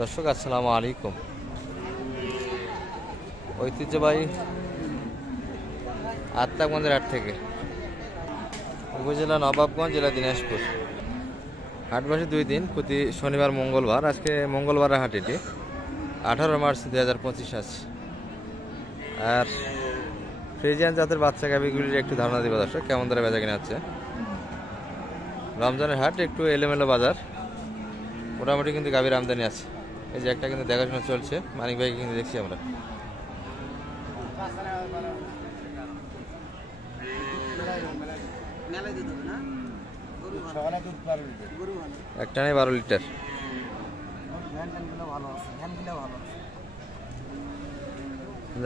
দর্শক আসসালামু আলাইকুম। ঐতিহ্যবাহী আত্মাগঞ্জের হাট থেকে, উপজেলা নবাবগঞ্জ, জেলা দিনাজপুর। হাট বসে 2 দিন, প্রতি শনিবার মঙ্গলবার। আজকে মঙ্গলবারের হাট, এটি 18 মার্চ 2025 আছে। আর ফ্রিজিয়ান জাতের বাচ্চা গাভীগুলির একটু ধারণা দিব দর্শক, কেমন ধরে বেচা কিনা হচ্ছে। রমজানের হাট, একটু এলোমেলো বাজার, মোটামুটি কিন্তু গাভীর আমদানি আছে। এই যে একটা কিন্তু দেখাশোনা চলছে, মানিক ভাইকে কিন্তু দেখছি আমরা। একটা নেই 12 লিটার।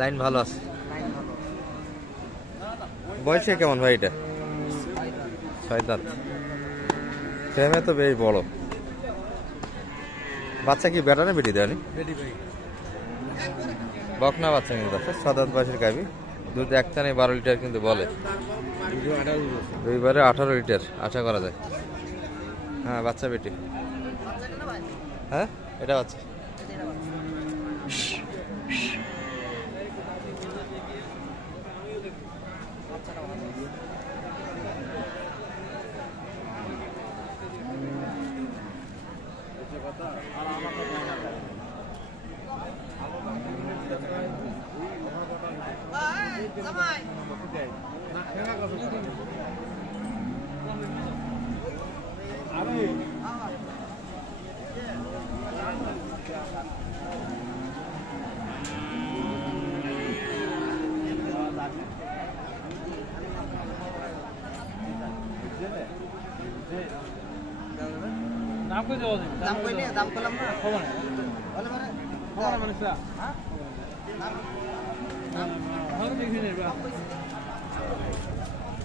লাইন ভালো আছে। বয়সে কেমন ভাই এটা? 6 দাঁত। ফ্রেমে তো বেশ বড়। বাচ্চা কি বেটা না বেটি দেয়নি? বকনা বাচ্চা কিন্তু আছে, 7 দাঁত বয়সের গাভী। দুধ একটা নেই 12 লিটার কিন্তু বলে। দুইবারে 18 লিটার আশা করা যায়। হ্যাঁ, বাচ্চা বেটি। হ্যাঁ, এটা বাচ্চা।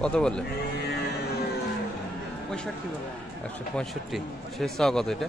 কত বললে? 165। শেষ চাওয়া কত এটা?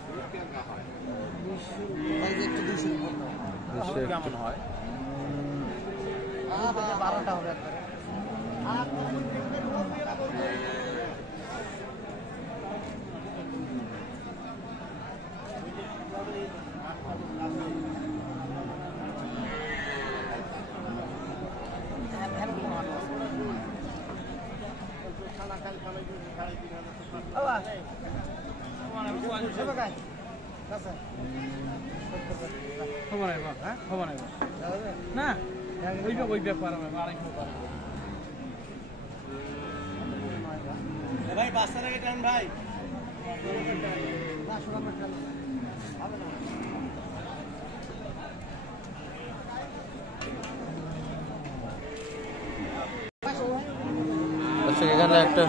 এখানে একটা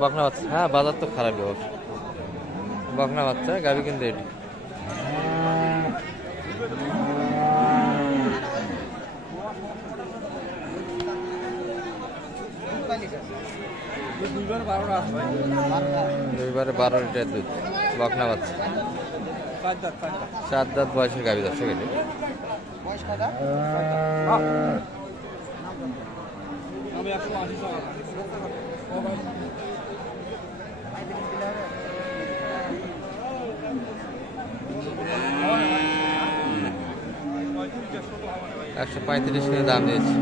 বকনা বাচ্চা। হ্যাঁ, বাজার তো খারাপ ব্যবস্থা। বকনা বাচ্চা গাভী কিন্তু এটি। দুইবারে 12 লিটার দুধ, বকনা বাচ্চা। 7 দাঁত বয়সের গাভী দর্শক এটি। $135 করে দাম দিয়েছে।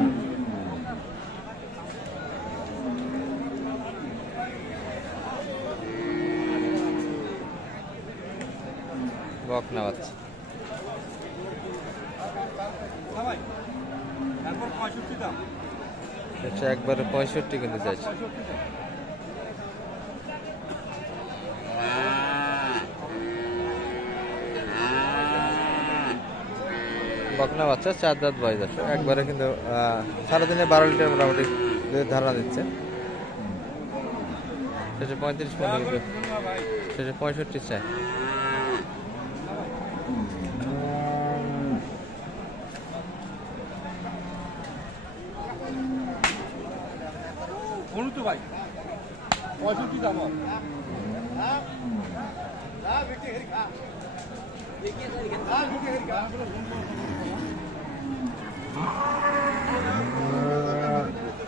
বকনা বাচ্চা। একবারে 65 কিন্তু চাইছে। বকনা বাচ্চা, 4 দাঁত বয়স আছে। একবারে কিন্তু সারাদিনে 12 লিটার মোটামুটি ধারণা দিচ্ছে। শেষে 35 কিন্তু, শেষে 65 চাই। ভাই 65 দাম।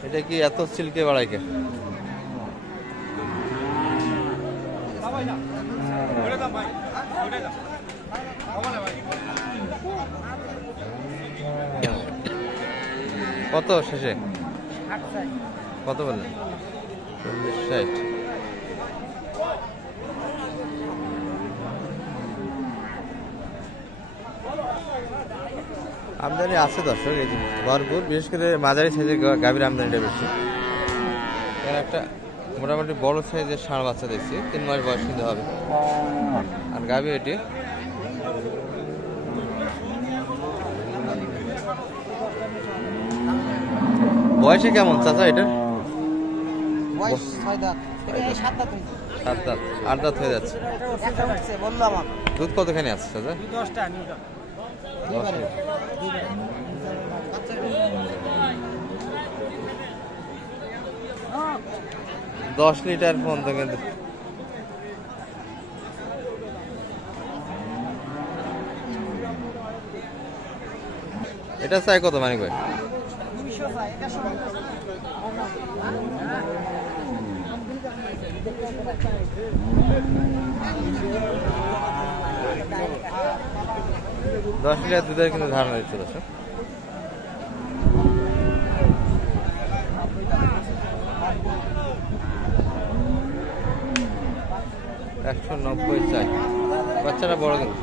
এটা কি এত সিল্কে বাড়ায় কে? কত শেষে? কত বললেন? 40-60। আমদানি আছে দর্শক, এই ভরপুর, বিশেষ করে মাঝারি সাইজের গাভীর আমদানিটা বেশি। এখানে একটা মোটামুটি বড় সাইজের ষাঁড় বাচ্চা দেখছি, 3 মাস বয়স কিন্তু হবে। আর গাভী এটি বয়সে কেমন চাচা এটার? 7 দাঁত 8 দাঁত হয়ে যাচ্ছে। দুধ কতখানি আছে চাচা? 10 লিটার পর্যন্ত কিন্তু। এটা চাই কত মানে কয়? 10 লিটার দুধের কিন্তু ধারণা দিচ্ছে দর্শক। $190 চাই। বাচ্চারা বড় কিন্তু।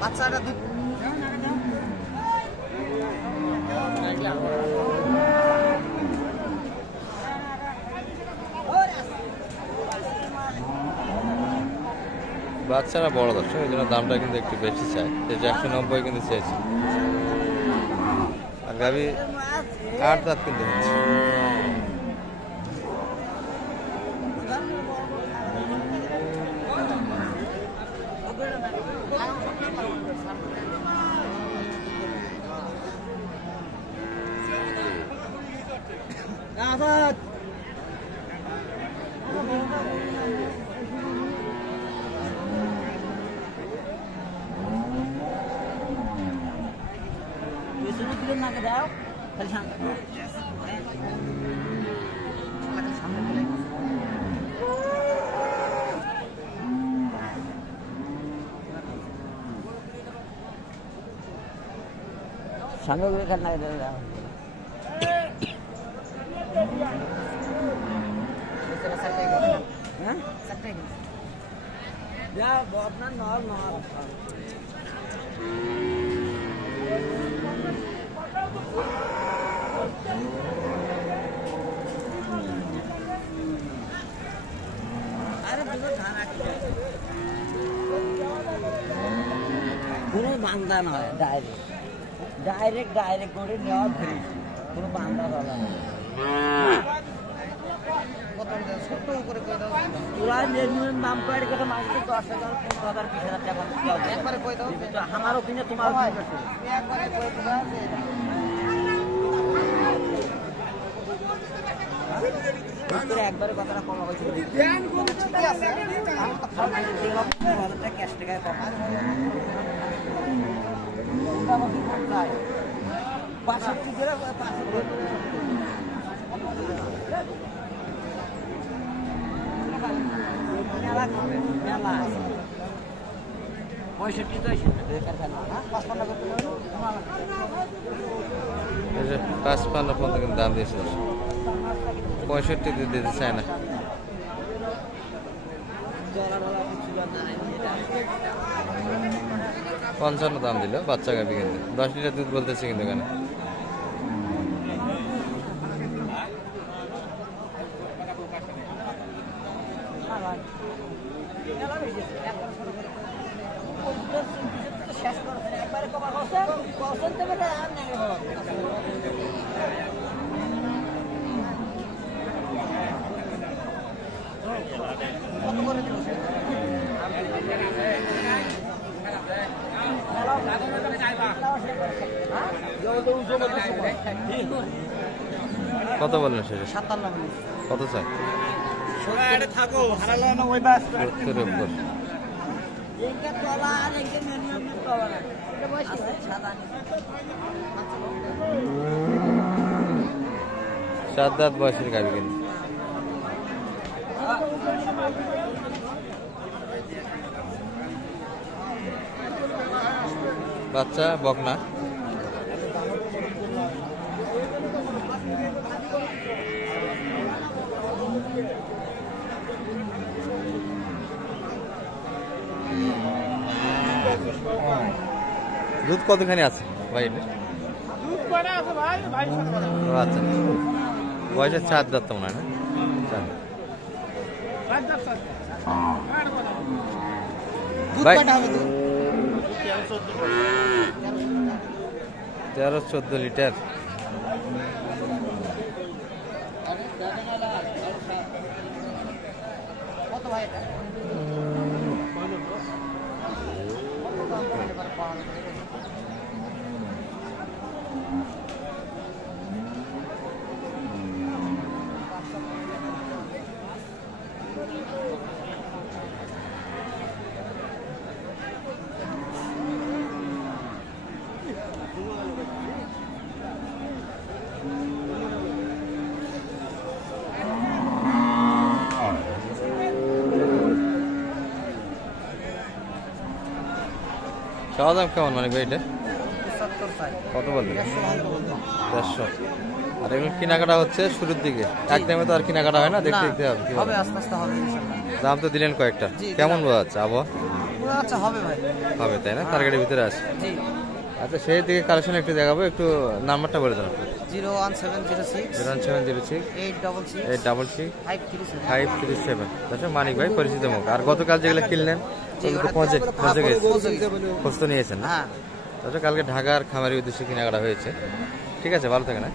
বাচ্চাটা দুধ বাচ্চারা বড় দর্শক, এই জন্য দামটা কিন্তু একটু বেশি চাই। 190 কিন্তু চেয়েছে। আর গাভী 8 দাঁত কিন্তু হচ্ছে। সামনে এখানে আপনার নল নল কোনো বান্দা নয়, ডাইরেক্ট করে নেওয়া ফ্রি, কোনো বান্দা বলা নয়। তোরা নাম করে কথা মাসে 10,000, 15,000, 20,000 টাকা একবারে কই দাও। আমার ওপিনিয়ন তোমার একবারে কই দাও। একবারে কথাটা কম হয়েছিল, ঠিক আছে। ক্যাশ টাকায় কম 65 করে 55 পর্যন্ত কিন্তু দাম দিয়েছে। 65 দিতে চায় না। 55 দাম দিল বাচ্চা গাভী কিন্তু। 10 লিটার দুধ বলতেছে কিন্তু এখানে। কত বললেন সেটা? 57 কত চাই? থাকো হারালে না ওই বাস 70 উপর। এইটা তলা আর এইটা মিনিমাম তলা না এটা বয়স সাদা 7 দাঁত বয়সের গাভী কিন্তু। বাচ্চা বকনা। দুধ কতখানি আছে ভাই? ও আচ্ছা, বয়সের 4 দাঁত তো মনে হয় না? 4 ভাই 13-14 লিটার। কত ভাই এটা চাওয়া দাম কেমন মানে ভাই এটা? 70 চাই কত বলবেন? 150 150। আর এগুলো কেনাকাটা হচ্ছে শুরুর দিকে, একদমই তো আর কেনাকাটা হয় না, দেখতে দেখতে হবে কি হবে হবে। আস্তে আস্তে হবে ইনশাআল্লাহ দাম তো দিলেন কয়েকটা, জি, কেমন বোঝা যাচ্ছে আবহাওয়া? পুরো আচ্ছা হবে ভাই হবে তাই না? টার্গেটের ভিতরে আছে। জি আচ্ছা সেই দিকে কালেকশন একটু দেখাবো, একটু নাম্বারটা বলে দেন। 01706 01706 866 866 537 537। আচ্ছা মানিক ভাই পরিচিত মুখ। আর গতকাল যেগুলো কিনলেন ওগুলো তো পৌঁছে গেছে, খোঁজ তো নিয়েছেন না? হ্যাঁ আচ্ছা কালকে ঢাকার খামারি উদ্দেশ্যে কেনাকাটা হয়েছে। ঠিক আছে, ভালো থাকে না?